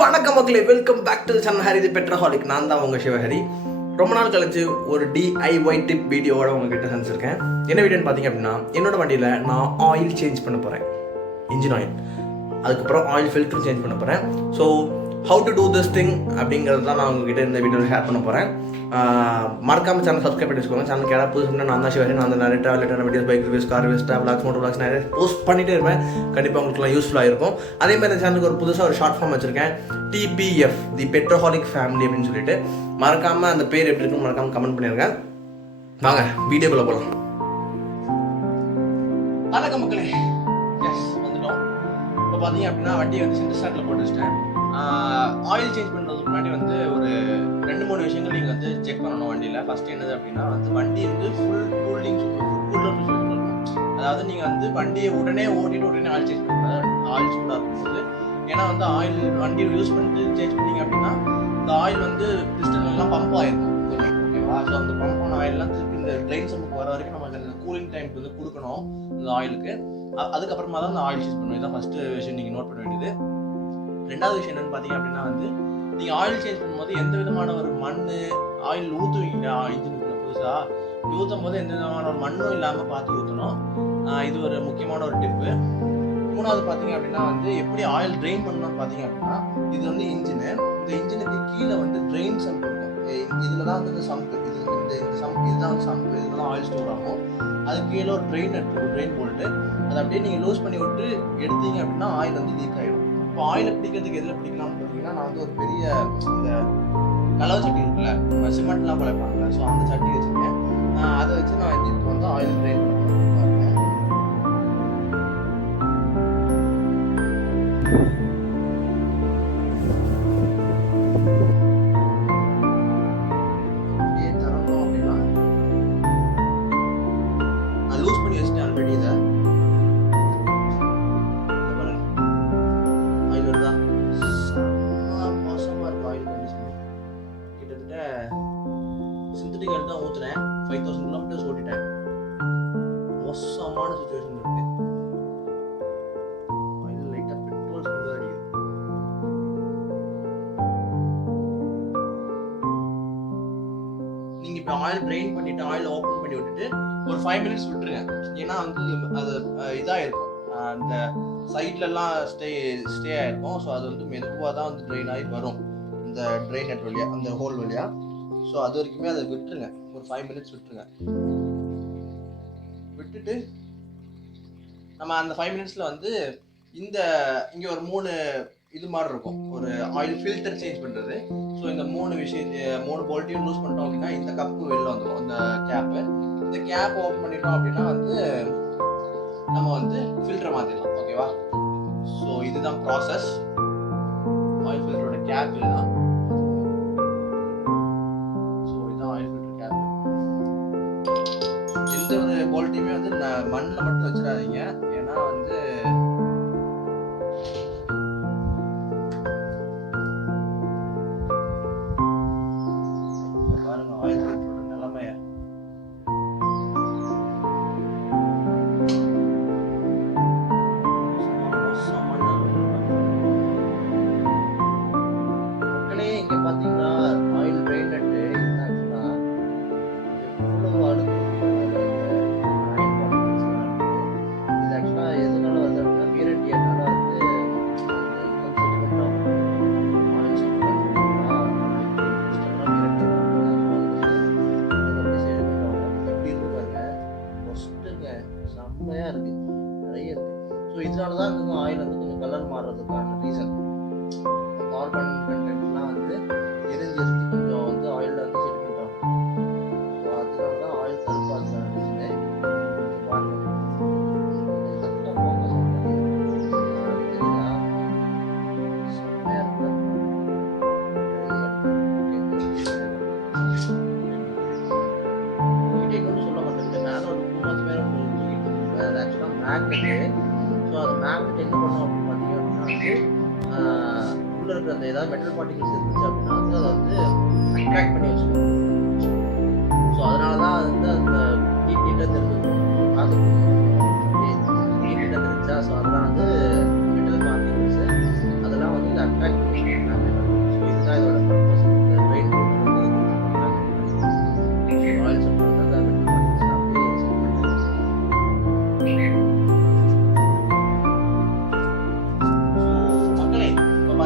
வணக்கம் மக்களே, welcome back to channel Hari the Petroholic. நான் தான் உங்கள் சிவஹரி. ரொம்ப நாள் கழிச்சு ஒரு டிஐஒய் டிப் வீடியோவோட உங்ககிட்ட சந்திச்சிருக்கேன். என்ன வீடியோன்னு பார்த்தீங்க அப்படின்னா, என்னோட வண்டியில் நான் ஆயில் சேஞ்ச் பண்ண போகிறேன், இன்ஜின் ஆயில். அதுக்கப்புறம் ஆயில் ஃபில்டரும் சேஞ்ச் பண்ண போகிறேன். So how to do this thing அப்படிங்கிறது தான் நான் உங்ககிட்ட இந்த வீடியோவில் ஷேர் பண்ண போகிறேன். மறக்காம சேனல் சப்ஸ்கிரைப் பண்ணி வச்சுக்கோங்க. சேனல் கேரா புதுசு நான் தான் சிவஹரி. நான் அந்த நிறைய travel videos, bike reviews, car reviews, travelogues, moto vlogs நிறைய போஸ்ட் பண்ணிகிட்டே இருப்பேன். கண்டிப்பாக உங்களுக்குலாம் யூஸ்ஃபுல்லாக இருக்கும். அதேமாதிரி இந்த சேனலுக்கு ஒரு புதுசாக ஒரு ஷார்ட் ஃபார்ம் வச்சுருக்கேன், டிபிஎஃப், தி பெட்ரோஹாலிக் ஃபேமிலி அப்படின்னு சொல்லிட்டு. மறக்காமல் அந்த பேர் எப்படி இருக்குன்னு மறக்காமல் கமெண்ட் பண்ணிடுங்க. வாங்க வீடியோக்குள்ளே போகலாம். வணக்கம் மக்களே, எஸ் வந்துட்டோம். இப்போ பார்த்தீங்க அப்படின்னா வண்டியை வந்து சென்டர் ஸ்டாண்டில் போட்டு வச்சிட்டேன். ஆயில் சேஞ்ச் பண்ணுறதுக்கு முன்னாடி வந்து ஒரு 2-3 விஷயங்கள் நீங்கள் வந்து செக் பண்ணணும் வண்டியில். ஃபர்ஸ்ட் என்னது அப்படின்னா வந்து வண்டி வந்து ஃபுல் கூலிங் சொல்லணும். அதாவது நீங்கள் வந்து வண்டியை உடனே ஓட்டிட்டு உடனே ஆயில் சேஞ்ச் பண்ணுறது, ஆயில் சூடாக இருக்கும்போது. ஏன்னா வந்து ஆயில் வண்டி யூஸ் பண்ணிட்டு சேஞ்ச் பண்ணிங்க அப்படின்னா இந்த ஆயில் வந்து பிஸ்டன்லாம் பம்ப் ஆயிருக்கும் கொஞ்சம், ஓகேவா? ஸோ அந்த பம்ப் ஆன ஆயிலெலாம் திருப்பி இந்த ட்ரெயின் சம்புக்கு வர வரைக்கும் நம்ம அந்த கூலிங் டைமுக்கு வந்து கொடுக்கணும் இந்த ஆயிலுக்கு. அதுக்கப்புறமா தான் அந்த ஆயில் சேஞ்ச் பண்ணணும். இதுதான் ஃபஸ்ட்டு விஷயம் நீங்கள் நோட் பண்ண வேண்டியது. ரெண்டாவது விஷயம் என்னன்னு பார்த்தீங்க அப்படின்னா வந்து நீங்கள் ஆயில் சேஞ்ச் பண்ணும்போது எந்த விதமான ஒரு மண் ஆயில் ஊற்றுவீங்க இன்ஜினுக்குள்ள புதுசாக ஊற்றும் போது எந்த விதமான ஒரு மண்ணும் இல்லாமல் பார்த்து ஊற்றணும். இது ஒரு முக்கியமான ஒரு டிப்பு. மூணாவது பார்த்தீங்க அப்படின்னா வந்து எப்படி ஆயில் ட்ரெயின் பண்ணணும்னு பார்த்தீங்க அப்படின்னா, இது வந்து இன்ஜினு. இந்த இன்ஜினுக்கு கீழே வந்து ட்ரெயின் சம்ப் இருக்கும். இதில் தான் வந்து சம்ப், இந்த சம்ப் இதுதான் வந்து சம்ப், இதில் தான் ஆயில் ஸ்டோர் ஆகும். அதுக்கு கீழே ஒரு ட்ரெயின் இருக்கும், ட்ரெயின் போல்ட்டு. அதை அப்படியே நீங்கள் லூஸ் பண்ணி விட்டு எடுத்தீங்க அப்படின்னா ஆயில் வந்து லீக் ஆகிடும். இப்போ ஆயிலை பிடிக்கிறதுக்கு எதில் பிடிக்கலாம்னு பார்த்தீங்கன்னா, நான் வந்து ஒரு பெரிய இந்த கலவை சட்டி இருக்குல்ல, சிமெண்ட்லாம் பழப்பாங்கல்ல, ஸோ அந்த சட்டி வச்சுருக்கேன். அதை வச்சு நான் இப்போ வந்து ஆயில் ட்ரெயின் பண்ணுறேன். அப்படியே தரணும் அப்படின்னா அது லூஸ் பண்ணி வச்சுட்டேன் ஆல்ரெடி. இதை ஆயில் வருதா? மோசமாக இருக்கும் ஆயில் கண்டிஷன். கிட்டத்தட்ட சிந்தட்டிக் ஆயில் தான் ஊற்றுனேன். 5000 கிலோமீட்டர்ஸ் ஓட்டிட்டேன். மோசமான சுச்சுவேஷன் இருக்கு. ஆயில் லைட்டாக பெட்ரோல் ஸ்மெல் அடிக்குது. நீங்க இப்போ ஆயில் ட்ரெயின் பண்ணிட்டு ஆயில் ஓப்பன் பண்ணி விட்டுட்டு ஒரு 5 மினிட்ஸ் விட்டுருங்க. ஏன்னா வந்து அது இதாக இருக்கும், அந்த சைட்லலாம் ஸ்டே ஆயிருக்கும். ஸோ அது வந்து மெதுவாக தான் வந்து ட்ரெயின் ஆகி வரும் இந்த ட்ரெயின் நெட் வழியாக, அந்த ஹோல் வழியாக. ஸோ அது வரைக்குமே அதை விட்டுருங்க, ஒரு 5 மினிட்ஸ் விட்டுருங்க. விட்டுட்டு நம்ம அந்த 5 மினிட்ஸில் வந்து இங்கே ஒரு 3 இது மாதிரி இருக்கும், ஒரு ஆயில் ஃபில்டர் சேஞ்ச் பண்ணுறது. ஸோ இந்த 3 போல்ட்டையும் லூஸ் பண்ணிட்டோம் அப்படின்னா இந்த கப்பு வெளில வந்துடும், இந்த கேப்பு. இந்த கேப் ஓப்பன் பண்ணிட்டோம் அப்படின்னா வந்து நம்ம வந்து ஃபில்டரை மாற்றிடலாம், ஓகேவா? ஸோ இதுதான் ப்ராசஸ். ஆயில் ஃபில்டரோட கேப் இதுதான். ஸோ இதுதான் ஆயில் ஃபில்டர் கேப். எந்த ஒரு போல்ட்டையுமே வந்து மண்ணில் மட்டும் வச்சிடாதீங்க. ஏன்னா வந்து பாருங்க ஆயில் ஃபில்டரோட நிலைமைய. இங்க பாத்தீங்கன்னா ஆயில் ட்ரெயின் நட்டு என்னாச்சுன்னா எவ்வளவு அழுக்கு. இது ஆக்சுவலா எதனால வருது அப்படின்னா வீரண்டியனால வந்து செம்மையா இருக்கு, நிறைய இருக்கு. ஸோ இதனாலதான் வந்து ஆயில் வந்து கொஞ்சம் கலர் மாறுறதுக்கான ரீசன். கார்பன் கண்டென்ட்லாம் வந்து எரிஞ்சு கொஞ்சம் வந்து ஆயிலில் வந்து செடிமெண்ட் ஆகும். ஸோ அதனால தான் ஆயில் கருப்பாக ரீசனு. பாருங்க கரெக்டாக ஃபோக்கஸ் ஆகுது, தெரியுதா? செம்மையாக இருக்கு. உங்ககிட்ட இன்னொன்று சொல்ல மாட்டேன், மேலே ஒரு 2 months மேலே தூக்கிட்டு அது ஆக்சுவலாக மேக்னெட்டு. ஸோ அது மேக்னெட் என்ன பண்ணும் அப்படின்னு பார்த்தீங்க அப்படின்னா வந்து உள்ள இருக்கிற அந்த ஏதாவது மெட்டல் பார்ட்டிகல்ஸ் இருந்துச்சு அப்படின்னா வந்து அதை வந்து அட்ராக்ட் பண்ணி வச்சுக்கணும். ஸோ அதனால தான் அது வந்து அந்த நீட்டாக தெரிஞ்சுக்கணும், நீட்டாக தெரிஞ்சா. ஸோ அதெல்லாம் வந்து மெட்டல் பார்ட்டிகல்ஸு அதெல்லாம் வந்து அட்ராக்ட் பண்ணி வச்சுக்கணும்.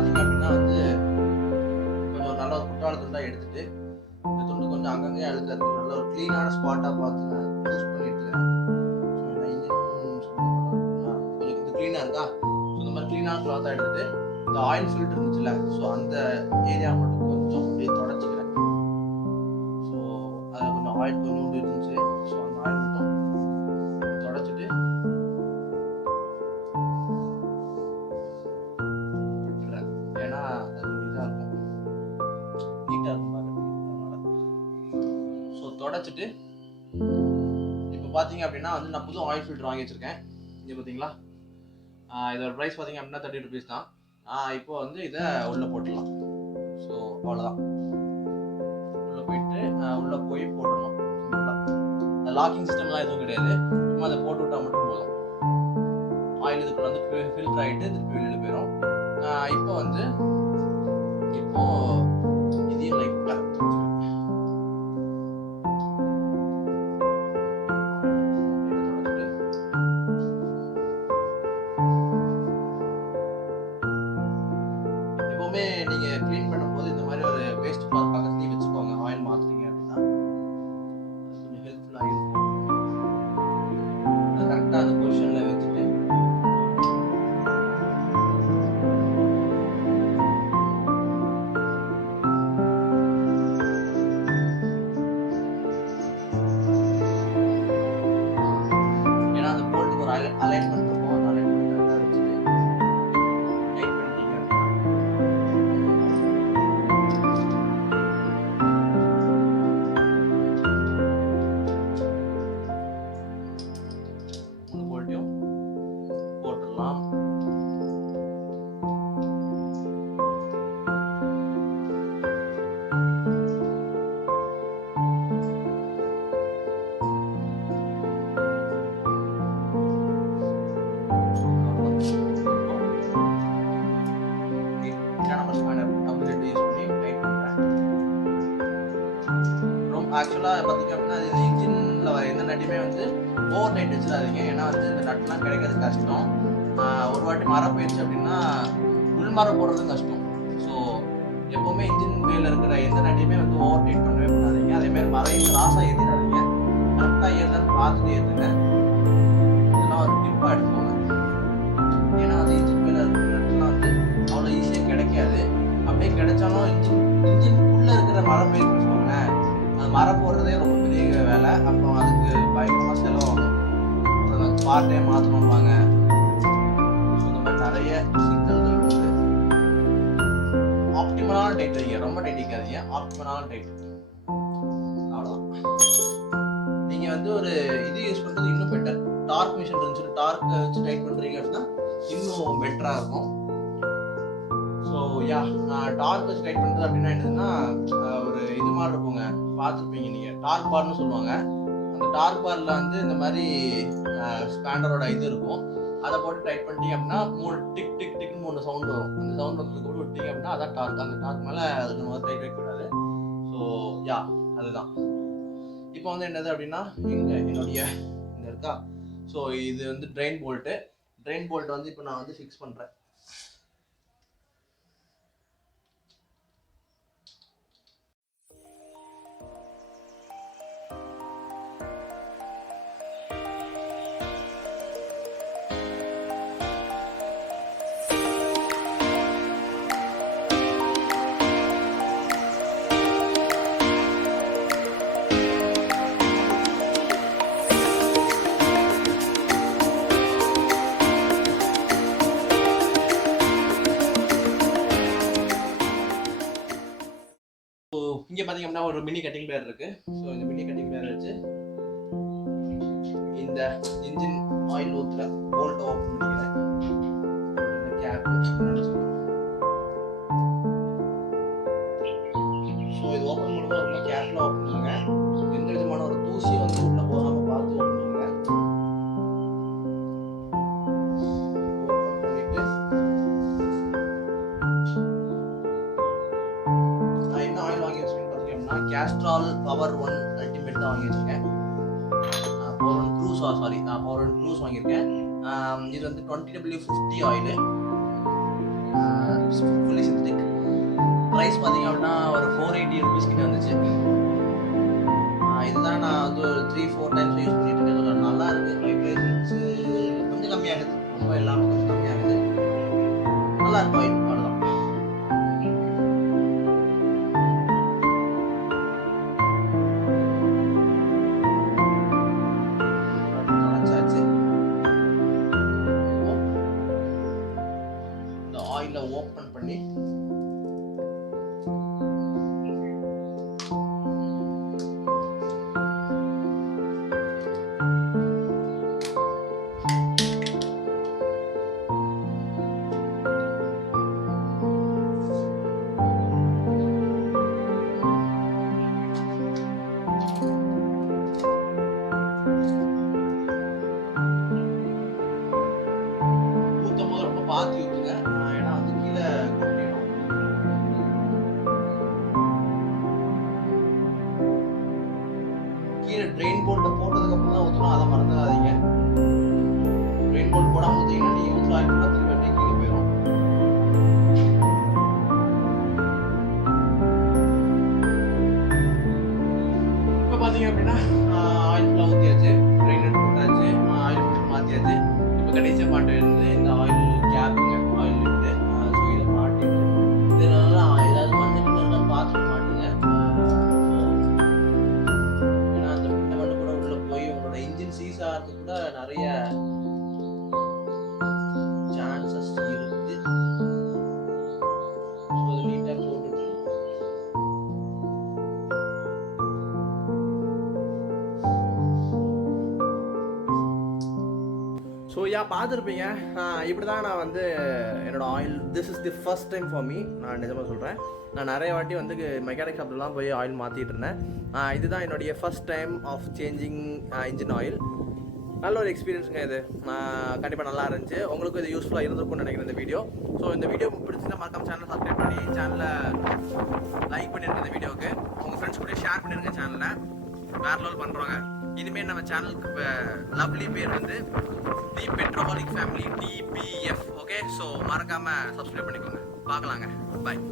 பார்த்தீங்க அப்படின்னா வந்து கொஞ்சம் நல்ல ஒரு குற்றால துண்டாக எடுத்துட்டு இந்த துண்டு கொஞ்சம் அங்கங்கே அழுக்காது நல்ல ஒரு க்ளீனான ஸ்பாட்டாக பார்த்து நான் யூஸ் பண்ணி எடுத்துக்கிறேன். ஸோ இந்த இன்ஜின் கொஞ்சம் இது க்ளீனாக இருக்கா, ஸோ இந்த மாதிரி க்ளீனான கிளாத்தாக எடுத்துட்டு இந்த ஆயில் ஃபில்டர் இருந்துச்சுல்ல, ஸோ அந்த ஏரியா மட்டும் கொஞ்சம் அப்படியே தொடச்சிக்கிறேன். ஸோ அதில் கொஞ்சம் ஆயில் கொஞ்சம் இருந்துச்சு, ஸோ அந்த ஆயில் மட்டும் தொடச்சிட்டு விட்டுறேன். ஏன்னா அது இதாக இருக்கும், நீட்டாக இருக்கும் பார்க்கறதுக்கு. அதனால ஸோ தொடச்சிட்டு இப்போ பார்த்தீங்க அப்படின்னா வந்து நான் புது ஆயில் ஃபில்டர் வாங்கி வச்சுருக்கேன். இங்கே பார்த்தீங்களா, இதோட ப்ரைஸ் பார்த்தீங்க அப்படின்னா 30 rupees தான். இப்போ வந்து இதை உள்ளே போட்டுடலாம். ஸோ அவ்வளோதான், உள்ளே போயிட்டு உள்ளே போய் போடணும். சிம்பிளாக லாக்கிங் சிஸ்டம்லாம் எதுவும் கிடையாது, சும்மா அதை போட்டு விட்டால் மட்டும் போதும். ஆயில் இதுக்குள்ள வந்து ஃபில்டர் ஆகிட்டு திருப்பி வெளியில் போயிடும். இப்போ வந்து இதையும் லைட்டாக எப்பவுமே நீங்கள் க்ளீன் பண்ணும்போது இந்த மாதிரி ஒரு வேஸ்ட் கிளாத் பக்கத்துலேயே வச்சுக்கோங்க. ஆயில் மாற்றுறீங்க அப்படின்னா அது கொஞ்சம் ஹெல்ப்ஃபுல்லாக இருக்கும். அது கரெக்டாக அந்த பொசிஷனில் வச்சுட்டு ஏன்னா அந்த போல்ட்டுக்கு ஒரு அலைன்மெண்ட் இருக்கும், அந்த அலைன்மெண்ட் கரெக்டாக வச்சுட்டு டைட் பண்ணிட்டீங்க அப்படின்னா மூணு போல்ட்டையும் போட்டுடலாம். ஆக்சுவலாக பார்த்தீங்க அப்படின்னா இது இன்ஜினில் வர எந்த நட்டுமே வந்து ஓவர் டைட் வச்சிடாதீங்க. ஏன்னா வந்து இந்த நட்டுலாம் கிடைக்கிறது கஷ்டம். ஒரு வாட்டி மரம் போயிடுச்சு அப்படின்னா உள் மரம் போடுறது கஷ்டம். ஸோ எப்போவுமே இன்ஜின் மேலே இருக்கிற எந்த நட்டையுமே வந்து ஓவர் டைட் பண்ணவே பண்ணாதீங்க. அதேமாதிரி மரம் கிராஸாக ஏற்றிடாதீங்க, கரெக்டாக ஏறுதான்னு பார்த்துட்டு ஏற்றுங்க. இதெல்லாம் ஒரு டிப்பாக எடுத்துக்கோங்க. ஏன்னா வந்து இன்ஜின் மேலே இருக்கிற நட்டுலாம் வந்து அவ்வளோ ஈஸியாக கிடைக்காது. அப்படியே கிடைச்சாலும் இன்ஜினுக்குள்ளே இருக்கிற மரம் போயிட்டு வச்சுக்கோங்களேன், அது மரம் போடுறதே ரொம்ப பெரிய வேலை. அப்புறம் அதுக்கு பயங்கரமாக செலவாகும். அப்புறம் பார்ட்டே மாற்றணும்பாங்க. இந்த மாதிரி நிறைய சிக்கல்கள் உண்டு. ஆப்டிமலான டைட் வைங்க, ரொம்ப டைட் வைக்காதீங்க, ஆப்டிமலான டைட். அவ்வளோதான். நீங்கள் வந்து ஒரு இது யூஸ் பண்ணுறது இன்னும் பெட்டர். டார்க் மிஷின் இருந்துச்சு, டார்க் வச்சு டைட் பண்ணுறீங்க அப்படின்னா இன்னும் பெட்டராக இருக்கும். ஸோ டார்க் வச்சு டைட் பண்ணுறது அப்படின்னா என்னதுன்னா ஒரு இது மாதிரி இருக்குங்க, பார்த்துருப்பீங்க நீங்கள், டார்க் பார்னு சொல்லுவாங்க. அந்த டார்க் பாரில் வந்து இந்த மாதிரி ஸ்பேண்டரோட இது இருக்கும். அதை போட்டு டைட் பண்ணிட்டீங்க அப்படின்னா 3 டிக் டிக் டிக்னு 3 சவுண்ட் வரும். அந்த சவுண்ட் வந்ததுக்கு கூட விட்டீங்க அப்படின்னா அதான் டார்க். அந்த டார்க் மேலே அதுக்கு நம்ம டைட் வைக்கக்கூடாது. ஸோ அதுதான். இப்போ வந்து என்னது அப்படின்னா என்னுடைய இந்த இருக்கா, ஸோ இது வந்து ட்ரெயின் போல்ட் வந்து இப்போ நான் வந்து ஃபிக்ஸ் பண்ணுறேன். இங்கே பார்த்தீங்க அப்படின்னா ஒரு மினி கட்டிங் பிளேயர் இருக்கு. ஸோ இந்த மினி கட்டிங் பிளேயர் வச்சு இந்த இன்ஜின் ஆயில் ஊற்றுற போல்ட்டை ஓப்பன் பண்ணிக்கிறேன். இந்த கேப் ஸோ இது ஓப்பன் பண்ணும்போது ரொம்ப கேர்ஃபுல்லாக ஓப்பன் பண்ணுங்க. எந்த விதமான ஒரு தூசி வந்து உள்ள போகாம பார்த்து ஓப்பன் பண்ணுங்க. ஓப்பன் பண்ணிட்டு நான் என்ன ஆயில் வாங்கி வச்சிருக்கேன்னு பார்த்தீங்கன்னா கேஸ்ட்ரால் பவர் 1 அல்டிமேட் தான் வாங்கி வச்சிருக்கேன். பவர் 1 க்ரூஸ் வாங்கியிருக்கேன். இது வந்து 20W50 ஆயில், ஃபுல் ப்ரைஸ் பார்த்தீங்க அப்படின்னா ஒரு 480 ருபீஸ் கிட்ட வந்துச்சு. இதுதான் நான் வந்து ஒரு 3-4 டைம்ஸ் யூஸ் பண்ணிட்டு இருக்கேன். நல்லா இருக்கு. வைப்ரேஷன்ஸ் கொஞ்சம் கம்மியாகுது, ரொம்ப எல்லாமே கொஞ்சம் கம்மியாகுது. நல்லா இருக்கும் ஆயில், அவ்வளோதான். தொலைச்சாச்சு. இந்த ஆயிலை ஓப்பன் பண்ணி பாத்தி ஊத்துங்க. ஏன்னா வந்து கீழே கொட்டிடும். கீழே ட்ரெயின் போல்ட்டை போட்டதுக்கு அப்புறம் தான் ஊற்றணும், அதை மறந்துடாதீங்க. ட்ரெயின் போல்ட் போடாம ஊற்றிங்கன்னா நீங்கள் ஊற்றுற ஆயில் கூட திரும்ப அப்படியே கீழே போயிடும். இப்போ பார்த்தீங்க அப்படின்னா ஆயில் ஃபுல்லாக ஊற்றியாச்சு, ட்ரெயின் எடுத்து போட்டாச்சு, ஆயில் ஃபில்டர் மாற்றியாச்சு. இப்போ கடைசியாக பாட்டு இருந்து இந்த ஆயில் கேப்புங்க, ஆயில் இருக்கு. ஸோ இதை மாட்டிட்டு இதனால ஏதாவது மண்ணுக்கு இருந்தால் பார்த்துட்டு மாட்டுங்க. ஏன்னா அந்த மண்ணு கூட உள்ள போய் உங்களோட இன்ஜின் சீஸ் ஆகிறதுக்கு கூட நிறைய சான்சஸ் இருக்கு. ஸோ அதை நீட்டாக போட்டுட்டு ஸோ பார்த்துருப்பீங்க. இப்படி தான் நான் வந்து என்னோட oil, this is the first time for me. நான் நிஜமாக சொல்கிறேன், நான் நிறைய வாட்டி வந்து மெக்கானிக் ஷாப்லாம் போய் ஆயில் மாற்றிட்டு இருந்தேன். இதுதான் என்னுடைய first time of changing engine oil. நல்ல ஒரு எக்ஸ்பீரியன்ஸுங்க இது. கண்டிப்பாக நல்லா இருந்துச்சு. உங்களுக்கும் இது யூஸ்ஃபுல்லாக இருந்திருக்கும்னு நினைக்கிறேன் இந்த வீடியோ. ஸோ இந்த வீடியோ பிடிச்சிருந்தா மறக்காம சேனலை சப்ஸ்கிரைப் பண்ணி சேனலை லைக் பண்ணிருங்க. இந்த வீடியோவுக்கு உங்கள் ஃப்ரெண்ட்ஸ் கூட ஷேர் பண்ணிருங்க. சேனலை வேற லெவல் பண்ணுறோங்க. இனிமேல் நம்ம சேனலுக்கு லவ்லி பேர் வந்து தி பெட்ரோஹாலிக் ஃபேமிலி, DBF. ஓகே, ஸோ மறக்காமல் சப்ஸ்கிரைப் பண்ணிக்கோங்க. பார்க்கலாங்க. பாய்.